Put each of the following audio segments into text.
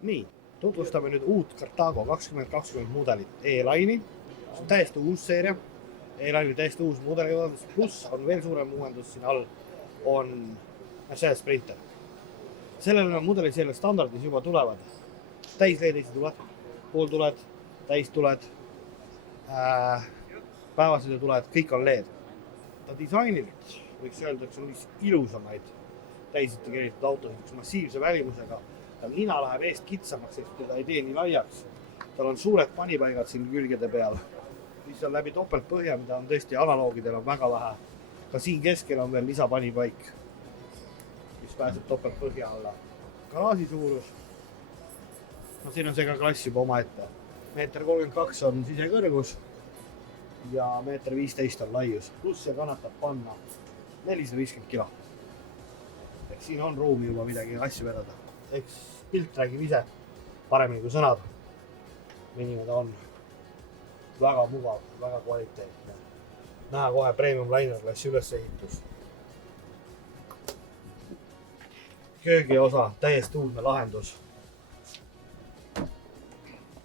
Nii, tutvustame nüüd uut Cartago 2020 mudelit E-Line'i. See on täiesti uus seeria. E-Line'i täiesti uus mudeli uuendus, pluss on veel suurem uuendus siin all, on Mercedes Sprinter. Sellele mudeli seeria standardis juba tulevad täisleedisi tuled, pooltuled, täistuled, päevasõidutuled, kõik on LED. Ta disainilt võiks öelda, et see on üks ilusamaid täisintegreeritud autosid, massiivse välimusega. Tal nina läheb eest kitsamaks, et teda ei tee nii laiaks. Tal on suured panipaigad siin külgede peal, mis on läbi topeltpõhja, mida on tõesti analoogidel on väga vähe. Ka siin keskel on veel lisapanipaik, mis pääseb topeltpõhja alla. Garaaži suurus. No siin on see ka klass juba oma ette. 1,32 on sisekõrgus ja 1,15 on laius. Pluss see kannatab panna 450 kilo. Ehk siin on ruumi juba midagi asju vedada. Eks pilt räägib ise paremini kui sõnad. Milline ta on. Väga mugav, väga kvaliteetne. Näha kohe premium liner klassi ülesehitus. Köögi osa täiesti uudne lahendus.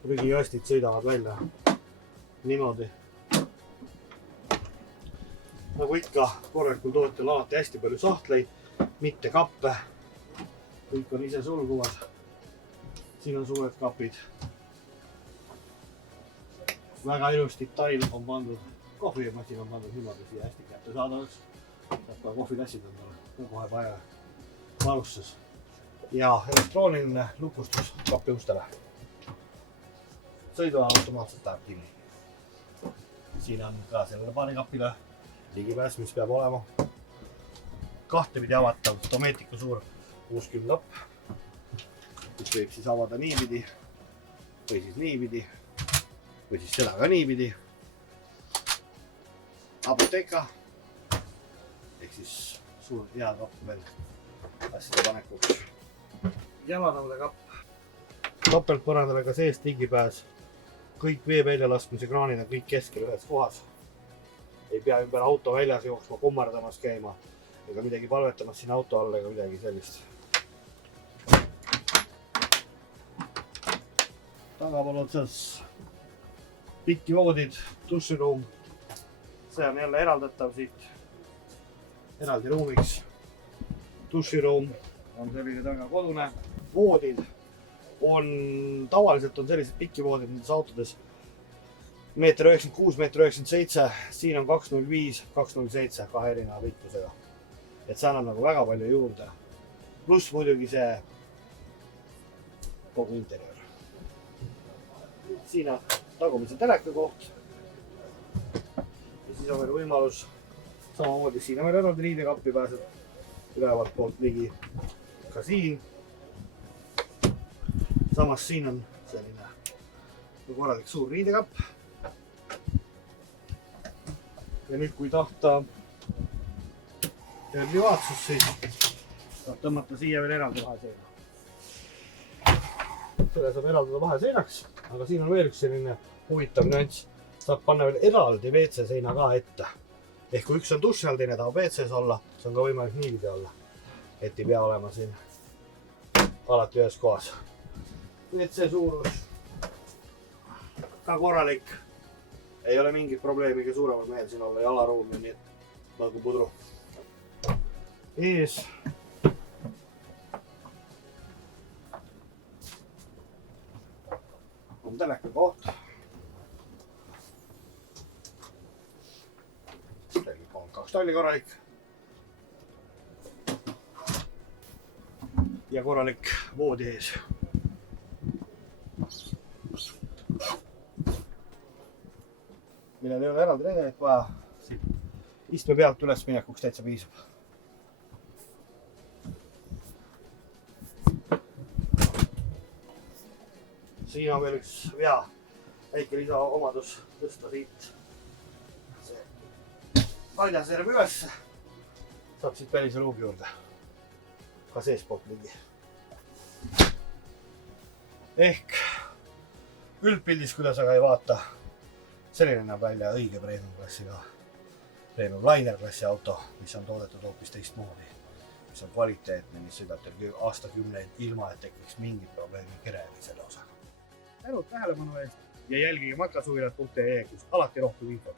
Prügikastid sõidavad välja niimoodi. Nagu ikka, korralikul tootjal alati hästi palju sahtleid, mitte kappe. Kõik on ise sulguvad. Siin on suured kapid. Väga ilus detail on pandud. Kohvimasin on pandud niimoodi siia hästi kätte saadavaks. Saab kohe kohvitassid on kohe vaja valustus. Ja elektrooniline lukustus kapi ustele. Sõiduajal automaatselt läheb kinni. Siin on ka sellele paanikapile ligipääs, mis peab olema. Kahtepidi avatav Dometica suur 60 napp, kus võib siis avada niipidi või siis niipidi või siis seda ka niipidi. Apoteeka ehk siis suur hea kapp veel asjade panekuks. Jalanõude kapp. Topeltpõrandale ka seest ligipääs. Kõik vee väljalaskmise kraanid on kõik keskel ühes kohas. Ei pea ümber auto väljas jooksma, kommardamas käima ega midagi palvetamas siin auto all ega midagi sellist. Tagapool otsas pitivoodid, duširuum. See on jälle eraldatav siit eraldi ruumiks. Duširuum on selline väga kodune. Voodid on, tavaliselt on sellised pikivoodid nendes autodes 1,96 m, 1,97 m, siin on 2,05, 2,07 kahe erineva pikkusega. Et see annab nagu väga palju juurde. Pluss muidugi see kogu interior. Siin on tagumise teleka koht. Ja siis on veel võimalus samamoodi siin on veel eraldi riidekappi pääseb ülevalt poolt ligi ka siin. Samas siin on selline korralik suur riidekapp. Ja nüüd kui tahta privaatsus, siis saab tõmmata siia veel eraldi vaheseina. Selle saab eraldada vaheseinaks, aga siin on veel üks selline huvitav nüanss. Saab panna veel eraldi WC seina ka ette. Ehk kui üks on duši all, teine tahab WC-s olla, see on ka võimalik niivide olla. Et ei pea olema siin alati ühes kohas. WC suurus ka korralik. Ei ole mingit probleemi ka suuremal mehel siin olla ja alaruum ja nii nagu pudru. Ees on teleka koht. On 2 tolli korralik. Ja korralik voodi ees. Millel ei ole eraldi redelit vaja, istme pealt üles minekuks täitsa piisab. Siin on veel üks hea väike lisaomadus tõsta siit paljaserv üles. Saab siit välise ruugi juurde. Ka seespoolt ligi. Ehk üldpildis, kuidas aga ei vaata, selline näeb välja õige premium klassiga, premium liner klassi auto, mis on toodetud hoopis teistmoodi. Mis on kvaliteetne, mis sõidab teil aastakümneid ilma, et tekiks mingit probleemi kere tänud tähelepanu eest ja jälgige matkasuvilat.ee, kus alati rohkem infot.